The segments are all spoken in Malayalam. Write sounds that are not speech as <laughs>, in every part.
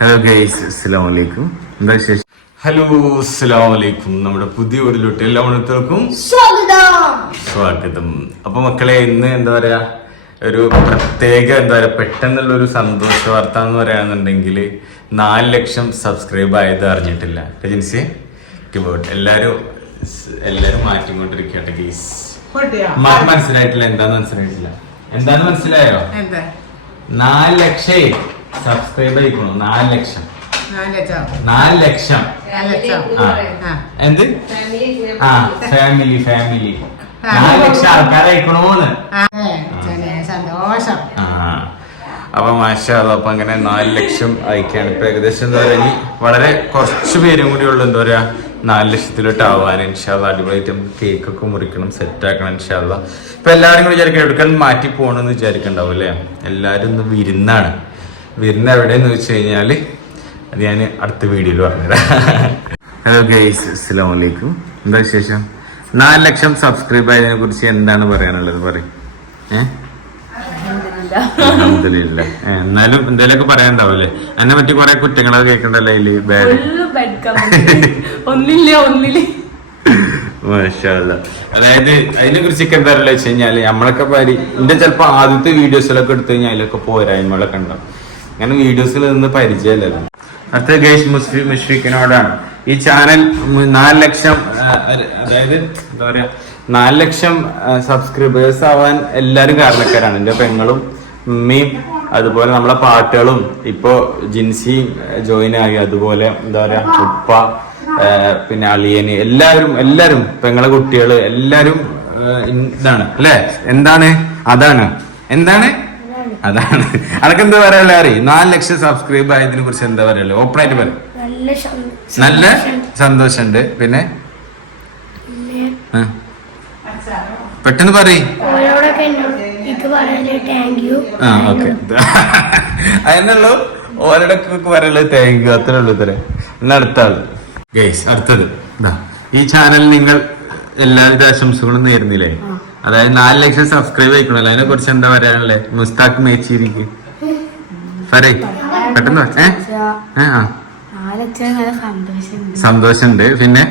ഹലോ ഗൈസ് വലൈക്കും എന്താ വിശേഷം? ഹലോ അസ്സലാമലൈക്കും നമ്മുടെ പുതിയ വീടിലോട്ട് എല്ലാ ഓണത്തേക്കും സ്വാഗതം. അപ്പൊ മക്കളെ ഇന്ന് എന്താ പറയാ ഒരു പ്രത്യേക എന്താ പറയാ പെട്ടെന്നുള്ള ഒരു സന്തോഷ വാർത്ത എന്ന് പറയാന്നുണ്ടെങ്കിൽ നാല് ലക്ഷം സബ്സ്ക്രൈബ് ആയത് അറിഞ്ഞിട്ടില്ല. ജിൻസി? എല്ലാരും എല്ലാരും മാറ്റിക്കൊണ്ടിരിക്കട്ടെ ഗൈസ് മാറ്റി മനസ്സിലായിട്ടില്ല. എന്താന്ന് മനസ്സിലായിട്ടില്ല? എന്താന്ന് മനസ്സിലായോ? എന്താ? നാല് ലക്ഷേ. സബ്സ്ക്രൈബ് ആയിക്കണു. നാല് ലക്ഷം. നാല് ലക്ഷം. എന്ത്? ആ ഫാമിലി ഫാമിലി നാല് ലക്ഷം ആൾക്കാരായിക്കണോന്ന് സന്തോഷം. ആ. അപ്പൊ മാഷാല്ല അപ്പൊ അങ്ങനെ നാല് ലക്ഷം അയക്കാണ്. ഇപ്പൊ ഏകദേശം എന്താ പറയാ ഇനി വളരെ കുറച്ച് പേരും കൂടി ഉള്ളു എന്താ പറയാ നാല് ലക്ഷത്തിലോട്ട് ആവാൻ. ഇൻഷാല്ല അടിപൊളിയായിട്ട് നമുക്ക് കേക്ക് ഒക്കെ മുറിക്കണം സെറ്റ് ആക്കണം ഇൻഷാല്ല ഇപ്പൊ എല്ലാവരും കൂടി വിചാരിക്കണം എടുക്കാൻ മാറ്റി പോകണമെന്ന് വിചാരിക്കണ്ടാവും അല്ലേ? എല്ലാവരും ഒന്ന് വിരുന്നാണ്. വിരുന്ന് എവിടെയെന്ന് വെച്ച് കഴിഞ്ഞാൽ അത് ഞാൻ അടുത്ത വീഡിയോയിൽ പറഞ്ഞുതരാം. ഹലോ ഗൈസ് അസ്സലാമു വലൈക്കും എന്താ വിശേഷം? നാല് ലക്ഷം സബ്സ്ക്രൈബ് ആയതിനെ കുറിച്ച് എന്താണ് പറയാനുള്ളത്? പറയും. ഏഹ് അൽഹംദുലില്ലാ. ഏ, എന്നാലും എന്തെങ്കിലുമൊക്കെ പറയാനുണ്ടാവല്ലേ എന്നെ പറ്റി കുറെ കുറ്റങ്ങളൊക്കെ കേൾക്കണ്ടല്ലോ അതിൽ ബാഡ് ഒന്നില്ല ഒന്നില്ല മാഷാല്ല അതായത് അതിനെ കുറിച്ചൊക്കെ എന്താ പറയുക വെച്ച് കഴിഞ്ഞാൽ നമ്മളൊക്കെ പരി എന്റെ ചിലപ്പോ ആദ്യത്തെ വീഡിയോസിലൊക്കെ എടുത്തു കഴിഞ്ഞാൽ അതിലൊക്കെ പോരായ്മകളൊക്കെ ഉണ്ടാവും. അങ്ങനെ വീഡിയോസിൽ നിന്ന് പരിചയമല്ലല്ലോ അടുത്ത ഗേഷ് മുസ്ഫി മുഷ്ഫിഖിനോടാണ് ഈ ചാനൽ നാല് ലക്ഷം അതായത് എന്താ പറയാ നാല് ലക്ഷം സബ്സ്ക്രൈബേഴ്സ് ആവാൻ എല്ലാവരും കാരണക്കാരാണ്. എന്റെ പെങ്ങളും ഉമ്മയും അതുപോലെ നമ്മളെ പാട്ടുകളും. ഇപ്പോ ജിൻസി ജോയിൻ ആയി. അതുപോലെ എന്താ പറയാ ഉപ്പ പിന്നെ അളിയന്. എല്ലാവരും എല്ലാവരും പെങ്ങളെ കുട്ടികൾ എല്ലാവരും ഇതാണ്. അല്ലേ? എന്താണ്? അതാണ്. എന്താണ്? അതാണ്. അനക്ക് എന്താ പറയാനുള്ള അറി നാല് ലക്ഷം സബ്സ്ക്രൈബ് ആയതിനെ കുറിച്ച് എന്താ പറയാ? ഓപ്പൺ ആയിട്ട് പറയും. നല്ല സന്തോഷമുണ്ട് പിന്നെ. പെട്ടെന്ന് പറയ്. ആ ഓക്കെ <laughs> അതിനുള്ളൂ ഓരോടൊക്കെ പറയുള്ളത് താങ്ക് യു അത്രേ ഉള്ളൂ ഇത്ര. എന്നാ അടുത്ത ആൾ. ഗൈസ് അടുത്തത്. ഈ ചാനൽ നിങ്ങൾ എല്ലാവിധ ആശംസകളും നേരുന്നില്ലേ? അതായത് നാല് ലക്ഷം സബ്സ്ക്രൈബ് ആയിക്കണല്ലോ. അതിനെ കുറിച്ച് എന്താ പറയാനുള്ളത് മുസ്താഖ് മേച്ചിരിക്ക് പറയ് പെട്ടെന്ന്. ഏ? ആ പിന്നെ?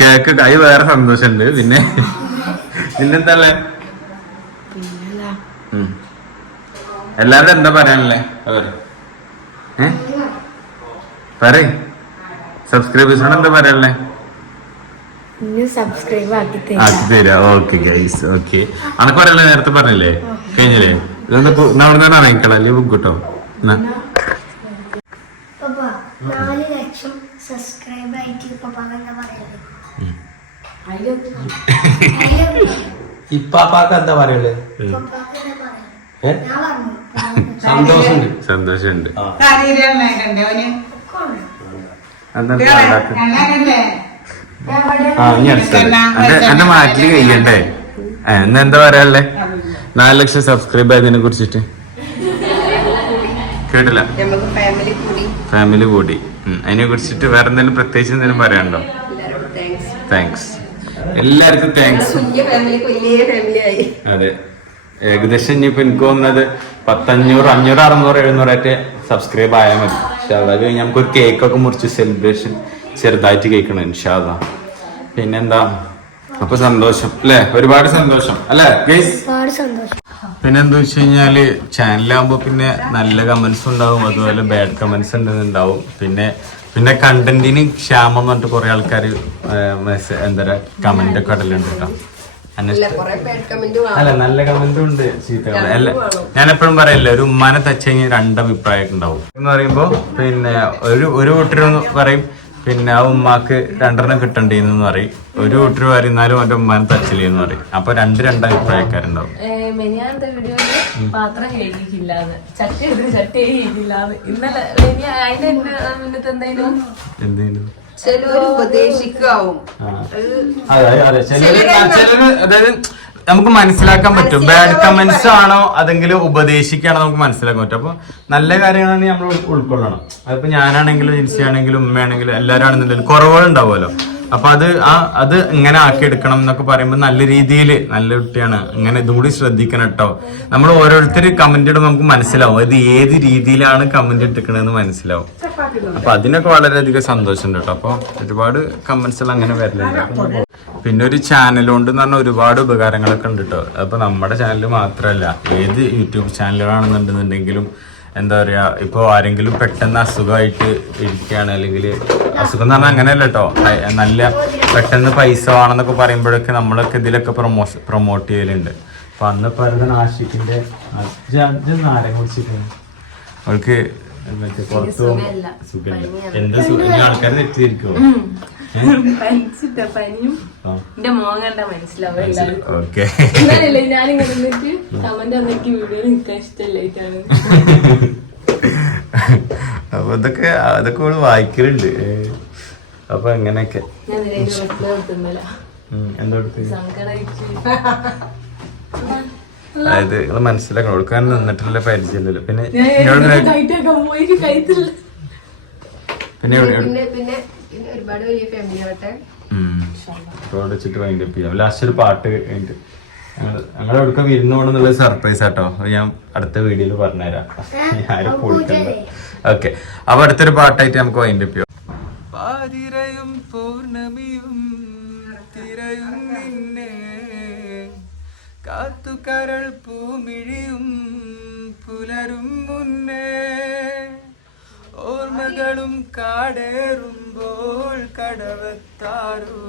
കേക്ക് കൈ വേറെ സന്തോഷുണ്ട് പിന്നെ? പിന്നെന്താ എല്ലാവരും എന്താ പറയാനല്ലേ പറയ് സബ്സ്ക്രൈബേഴ്സിനോട് എന്താ പറയാനല്ലേ ആക്കി ആക്കി തരാം തരാം ഓക്കെ ഗൈസ് ഓക്കെ അനക്ക് പറയല്ലേ നേരത്തെ പറഞ്ഞില്ലേ? കഴിഞ്ഞില്ലേ? ഇതെന്താ അവിടെ നിന്ന് ഇറങ്ങിക്കളല്ലേ ബുക്ക് കിട്ടോ? നാല് ലക്ഷം സബ്സ്ക്രൈബ് ആയിട്ട് ഇപ്പാപ്പാക്ക് എന്താ പറഞ്ഞു. സന്തോഷമുണ്ട്. സന്തോഷമുണ്ട്. ശരീരം കണ്ടേ അവന് എന്താ ആ ഇനി അടുത്തത്. എന്റെ മാറ്റിൽ നാട്ടിൽ കഴിയണ്ടേ? എന്ന എന്താ പറയാനല്ലേ നാല് ലക്ഷം സബ്സ്ക്രൈബ് ആയതിനെ കുറിച്ചിട്ട്. കേട്ടില്ല? നമുക്ക് ഫാമിലി കൂടി. ഫാമിലി കൂടി. ഉം. അതിനെ കുറിച്ചിട്ട് വേറെ എന്തെങ്കിലും പ്രത്യേകിച്ച് എന്തെങ്കിലും പറയാനുണ്ടോ? താങ്ക്സ് താങ്ക്സ് എല്ലാവർക്കും താങ്ക്സ് അതെ. ഏകദേശം ഇനിയിപ്പോ എനിക്ക് തോന്നുന്നത് പത്തഞ്ഞൂറ് അഞ്ഞൂറ് അറുന്നൂറ് എഴുന്നൂറായിട്ട് സബ്സ്ക്രൈബ് ആയാൽ മതി. പക്ഷെ അത് കഴിഞ്ഞ് നമുക്ക് ഒരു കേക്ക് ഒക്കെ മുറിച്ച് സെലിബ്രേഷൻ ചെറുതായിട്ട് കേൾക്കണം ഇൻഷാദ പിന്നെന്താ? അപ്പൊ സന്തോഷം. അല്ലെ? ഒരുപാട് സന്തോഷം. അല്ലെ ഗൈസ്? ഒരുപാട് സന്തോഷം. പിന്നെ എന്താ വെച്ച് കഴിഞ്ഞാൽ ചാനലാകുമ്പോ പിന്നെ നല്ല കമന്റ്സ് ഉണ്ടാവും അതുപോലെ ബാഡ് കമന്റ്സ് ഉണ്ടാവും പിന്നെ പിന്നെ കണ്ടന്റിന് ക്ഷാമം എന്ന് പറഞ്ഞിട്ട് കുറെ ആൾക്കാർ എന്താ പറയാ കമന്റ് ഒക്കെ ഇടലുണ്ട് കേട്ടോ അല്ല നല്ല കമന്റും ഉണ്ട് ചീത്ത ഞാൻ എപ്പോഴും പറയില്ല ഒരു ഉമ്മാനെ തച്ച് കഴിഞ്ഞാൽ രണ്ട് അഭിപ്രായം ഉണ്ടാവും. എന്ന് പറയുമ്പോ പിന്നെ ഒരു ഒരു കൂട്ടരും പറയും പിന്നെ ആ ഉമ്മാക്ക് രണ്ടെണ്ണം കിട്ടണ്ടേന്ന് പറയും. ഒരു കൂട്ടർ വരുന്നാലും അവന്റെ ഉമ്മാനെ തച്ചില്ലേന്ന് പറയും. അപ്പൊ രണ്ട് രണ്ട് അഭിപ്രായക്കാരുണ്ടാവും. മെനിയാന്റെ വീഡിയോയിൽ പാത്രം കഴുകിയില്ലാന്ന് ചട്ടി ചട്ടി കഴുകിയില്ലാന്ന് ഇന്നലെ അതിന്റെ മുന്നത്തെ എന്തായാലും എന്തേലും ചിലവര് ഉപദേശിക്കാവും. അതായത് നമുക്ക് മനസ്സിലാക്കാൻ പറ്റും. ബാഡ് കമന്റ്സ് ആണോ അതെങ്കിലും ഉപദേശിക്കാണോ നമുക്ക് മനസ്സിലാക്കാൻ പറ്റും. അപ്പൊ നല്ല കാര്യങ്ങളാണ് നമ്മൾ ഉൾക്കൊള്ളണം. അതിപ്പോ ഞാനാണെങ്കിലും ജിൻസി ആണെങ്കിലും ഉമ്മയാണെങ്കിലും എല്ലാവരും ആണെന്നുണ്ടെങ്കിലും കുറവുകൾ ഉണ്ടാവുമല്ലോ. അപ്പൊ അത് ആ അത് ഇങ്ങനെ ആക്കി എടുക്കണം എന്നൊക്കെ പറയുമ്പോൾ നല്ല രീതിയിൽ നല്ല കുട്ടിയാണ്. ഇങ്ങനെ ഇതും കൂടി ശ്രദ്ധിക്കണം കേട്ടോ. നമ്മൾ ഓരോരുത്തർ കമന്റ് ഇടുമ്പോൾ നമുക്ക് മനസ്സിലാവും. അത് ഏത് രീതിയിലാണ് കമന്റ് ഇട്ടിക്കണെന്ന് മനസ്സിലാവും. അപ്പൊ അതിനൊക്കെ വളരെയധികം സന്തോഷമുണ്ട് കേട്ടോ. അപ്പൊ ഒരുപാട് കമന്റ്സ് എല്ലാം അങ്ങനെ വരലുണ്ട്. പിന്നെ ഒരു ചാനൽ കൊണ്ട് എന്ന് പറഞ്ഞാൽ ഒരുപാട് ഉപകാരങ്ങളൊക്കെ ഉണ്ട് കേട്ടോ അപ്പൊ നമ്മുടെ ചാനൽ മാത്രമല്ല ഏത് യൂട്യൂബ് ചാനലുകളാണെന്നുണ്ടെന്നുണ്ടെങ്കിലും എന്താ പറയാ ഇപ്പൊ ആരെങ്കിലും പെട്ടെന്ന് അസുഖമായിട്ട് ഇരിക്കുകയാണ് അല്ലെങ്കിൽ അസുഖം എന്ന് പറഞ്ഞാൽ അങ്ങനെയല്ല കേട്ടോ നല്ല പെട്ടെന്ന് പൈസ വേണമെന്നൊക്കെ പറയുമ്പോഴൊക്കെ നമ്മളൊക്കെ ഇതിലൊക്കെ പ്രൊമോഷൻ പ്രൊമോട്ട് ചെയ്യലുണ്ട്. അപ്പൊ അന്ന് പറഞ്ഞ നാശിക്കിന്റെ നാരം കുടിച്ചിരിക്കുന്നു അവൾക്ക് മറ്റേ പുറത്ത് പോകുമ്പോ സുഖമില്ല. എന്താ സുഖം? ആൾക്കാർ തെറ്റിയിരിക്കുമോ പനിച്ചിട്ട പനിയും എന്റെ മോൻ കണ്ടാ മനസ്സിലാവും എല്ലാവർക്കും. ഞാനിങ്ങനെ നിന്നിട്ട് കമന്റ് വീഡിയോ നിൽക്കാൻ ഇഷ്ടമല്ലായിട്ടാണ് അപ്പൊ ഇതൊക്കെ അതൊക്കെ ഓൾ വായിക്കലുണ്ട്. അപ്പൊ അങ്ങനെയൊക്കെ അതായത് നിങ്ങൾ മനസ്സിലാക്കണം. കൊടുക്കാൻ നിന്നിട്ടില്ല പരിചയമില്ലല്ലോ. പിന്നെ പിന്നെ പിന്നെ ഒരുപാട് വലിയ ഫാമിലി ആവട്ടെ. ഉം. റോഡ് വെച്ചിട്ട് വൈൻഡ് അപ്പ് ചെയ്യാം ലാസ്റ്റ് ഒരു പാട്ട് കഴിഞ്ഞിട്ട് ഞങ്ങൾ എവിടെ വിരുന്ന് പോകണമെന്നുള്ള സർപ്രൈസ് ആട്ടോ. ഞാൻ അടുത്ത വീഡിയോയിൽ പറഞ്ഞുതരാം. <laughs> ആരും ഓക്കെ അപ്പൊ അടുത്തൊരു പാട്ടായിട്ട് നമുക്ക് വൈൻഡ് അപ്പ് ചെയ്യാം. പാതിരയും പൗർണമിയും തിരയും നിന്നെ. കാത്തുകരൾ പൂമിഴിയും പുലരും മുന്നേ. ഓർമ്മകളും കാടേറുമ്പോൾ കടവത്താരോ?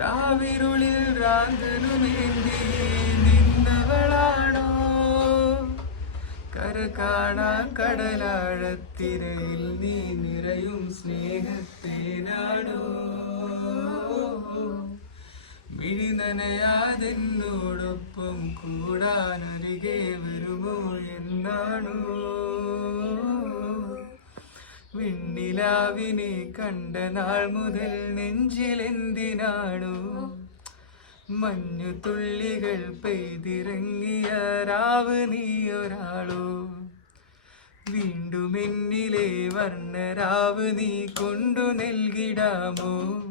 രാവിരുളിൽ രാന്തനുമേന്തി നിന്നവളാണോ? കര കാണാൻ കടലാഴത്തിരയിൽ നീ നിറയും സ്നേഹത്തേനാണോ? മിഴി നനയാതെന്നോടൊപ്പം കൂടാനരികെ വരുമോ? എന്നാണോ? വിണ്ണിലാവിനെ കണ്ട നാൾ മുതൽ നെഞ്ചിലെന്തിനാണു? മഞ്ഞു തുള്ളികൾ പെയ്തിറങ്ങിയ രാവ് നീയൊരാളോ. വീണ്ടും എന്നിലെ വർണരാവ് നീ കൊണ്ടു നൽകിടാമോ?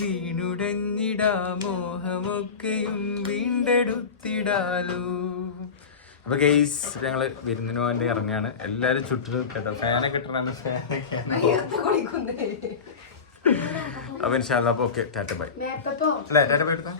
വീണുടഞ്ഞിടാ മോഹമൊക്കെയും വീണ്ടെടുത്തിടാലോ? അപ്പൊ ഗെയ്സ് ഞങ്ങൾ വിരുന്നിന് വേണ്ടി ഇറങ്ങാണ്. എല്ലാരും ചുറ്റിനും കേട്ടോ ഫാനൊക്കെ ഇട്ടാണ് അപ്പൊ ഇൻഷാല്ല അപ്പൊ ഓക്കെ ടാറ്റ ബൈ. അല്ലേ ടാറ്റ ബൈ എടുത്താ?